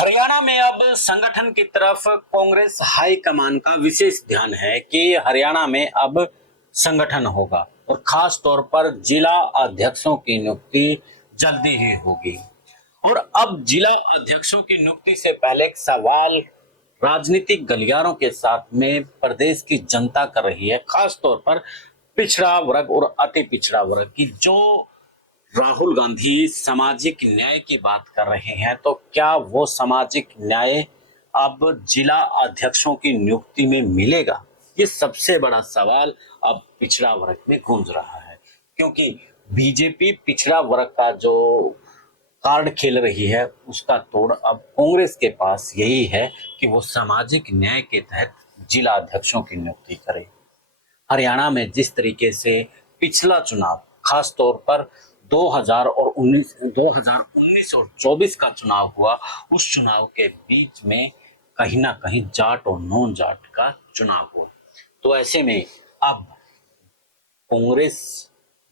हरियाणा में अब संगठन की तरफ कांग्रेस हाईकमान का विशेष ध्यान है कि हरियाणा में अब संगठन होगा और खास तौर पर जिला अध्यक्षों की नियुक्ति जल्दी ही होगी। और अब जिला अध्यक्षों की नियुक्ति से पहले एक सवाल राजनीतिक गलियारों के साथ में प्रदेश की जनता कर रही है, खास तौर पर पिछड़ा वर्ग और अति पिछड़ा वर्ग की। जो राहुल गांधी सामाजिक न्याय की बात कर रहे हैं, तो क्या वो सामाजिक न्याय अब जिला अध्यक्षों की नियुक्ति में मिलेगा? ये सबसे बड़ा सवाल अब पिछड़ा वर्ग में गूंज रहा है, क्योंकि बीजेपी पिछड़ा वर्ग का जो कार्ड खेल रही है उसका तोड़ अब कांग्रेस के पास यही है कि वो सामाजिक न्याय के तहत जिला अध्यक्षों की नियुक्ति करे। हरियाणा में जिस तरीके से पिछला चुनाव, खास तौर पर 2019 और 24 का चुनाव हुआ, उस चुनाव के बीच में कहीं ना कहीं जाट और नॉन जाट का चुनाव हुआ। तो ऐसे में अब कांग्रेस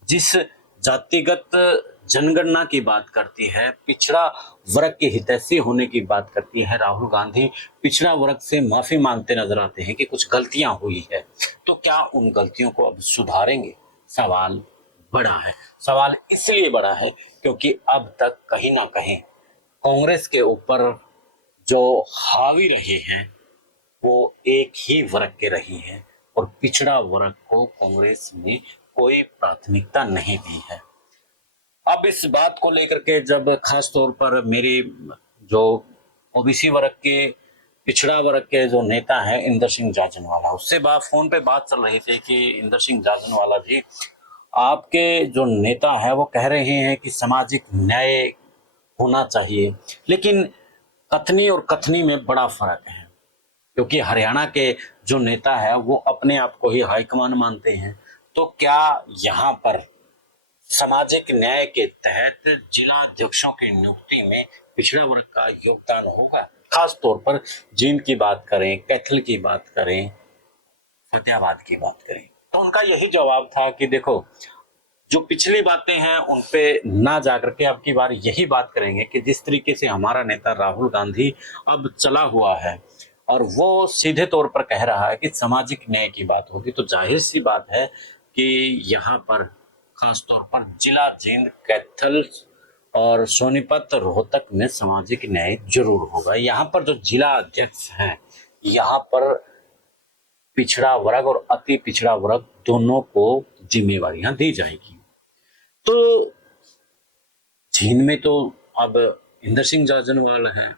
जिस जातिगत जनगणना की बात करती है, पिछड़ा वर्ग के हितैषी होने की बात करती है, राहुल गांधी पिछड़ा वर्ग से माफी मांगते नजर आते हैं कि कुछ गलतियां हुई है, तो क्या उन गलतियों को अब सुधारेंगे? सवाल बड़ा है। सवाल इसलिए बड़ा है क्योंकि अब तक कहीं ना कहीं कांग्रेस के ऊपर जो हावी रहे हैं वो एक ही वर्ग के रहे हैं और पिछड़ा वर्ग को कांग्रेस ने कोई प्राथमिकता नहीं दी है। अब इस बात को लेकर के जब खास तौर पर मेरी जो ओबीसी वर्ग के, पिछड़ा वर्ग के जो नेता है इंदर सिंह जाजनवाला, उससे फोन पे बात चल रही थी कि इंदर सिंह जाजनवाला जी, आपके जो नेता है वो कह रहे हैं कि सामाजिक न्याय होना चाहिए, लेकिन कथनी और कथनी में बड़ा फर्क है, क्योंकि हरियाणा के जो नेता है वो अपने आप को ही हाईकमान मानते हैं। तो क्या यहाँ पर सामाजिक न्याय के तहत जिला अध्यक्षों की नियुक्ति में पिछड़ा वर्ग का योगदान होगा? खास तौर पर जींद की बात करें, कैथल की बात करें, फतेहाबाद की बात करें, तो उनका यही जवाब था कि देखो, जो पिछली बातें हैं उन पे ना जाकर के अब की बार यही बात करेंगे कि जिस तरीके से हमारा नेता राहुल गांधी अब चला हुआ है और वो सीधे तौर पर कह रहा है कि सामाजिक न्याय की बात होगी, तो जाहिर सी बात है कि यहाँ पर खास तौर पर जिला जींद, कैथल और सोनीपत, रोहतक में सामाजिक न्याय जरूर होगा। यहाँ पर जो जिला अध्यक्ष हैं, यहाँ पर पिछड़ा वर्ग और अति पिछड़ा वर्ग दोनों को जिम्मेवारियां दी जाएगी। तो जींद में तो अब इंदर सिंह जाजनवाला है,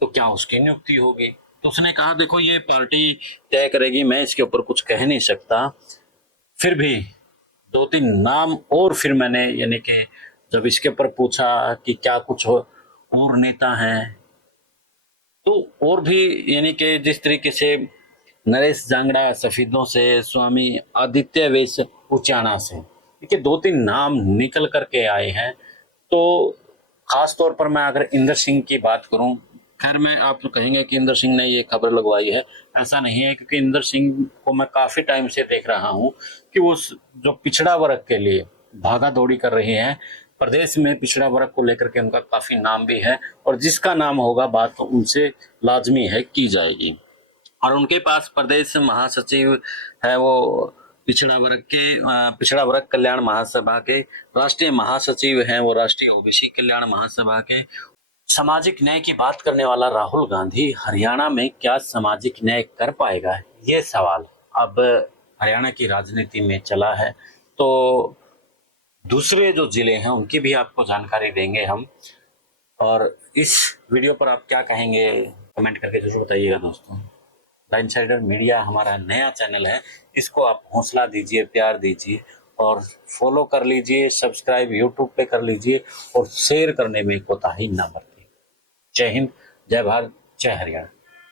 तो क्या उसकी नियुक्ति होगी? तो उसने कहा देखो ये पार्टी तय करेगी, मैं इसके ऊपर कुछ कह नहीं सकता। फिर भी 2-3 नाम और फिर मैंने यानी कि जब इसके ऊपर पूछा कि क्या कुछ और नेता हैं, तो और भी यानी कि जिस तरीके से नरेश जांगड़ा सफेदों से, स्वामी आदित्य वैश्य उचाना से, देखिए 2-3 नाम निकल करके आए हैं। तो खास तौर पर मैं अगर इंदर सिंह की बात करूं, खैर मैं आप तो कहेंगे कि इंदर सिंह ने ये खबर लगवाई है, ऐसा नहीं है, क्योंकि इंदर सिंह को मैं काफी टाइम से देख रहा हूं कि वो जो पिछड़ा वर्ग के लिए भागा दौड़ी कर रहे हैं, प्रदेश में पिछड़ा वर्ग को लेकर के उनका काफी नाम भी है और जिसका नाम होगा बात तो उनसे लाजमी है की जाएगी। और उनके पास प्रदेश महासचिव है, वो पिछड़ा वर्ग कल्याण महासभा के राष्ट्रीय महासचिव हैं, वो राष्ट्रीय ओबीसी कल्याण महासभा के। सामाजिक न्याय की बात करने वाला राहुल गांधी हरियाणा में क्या सामाजिक न्याय कर पाएगा, ये सवाल अब हरियाणा की राजनीति में चला है। तो दूसरे जो जिले हैं उनकी भी आपको जानकारी देंगे हम, और इस वीडियो पर आप क्या कहेंगे कमेंट करके जरूर बताइएगा दोस्तों। द इनसाइडर मीडिया हमारा नया चैनल है, इसको आप हौसला दीजिए, प्यार दीजिए और फॉलो कर लीजिए, सब्सक्राइब यूट्यूब पे कर लीजिए और शेयर करने में कोताही ना बरतिए। जय हिंद, जय भारत, जय हरियाणा।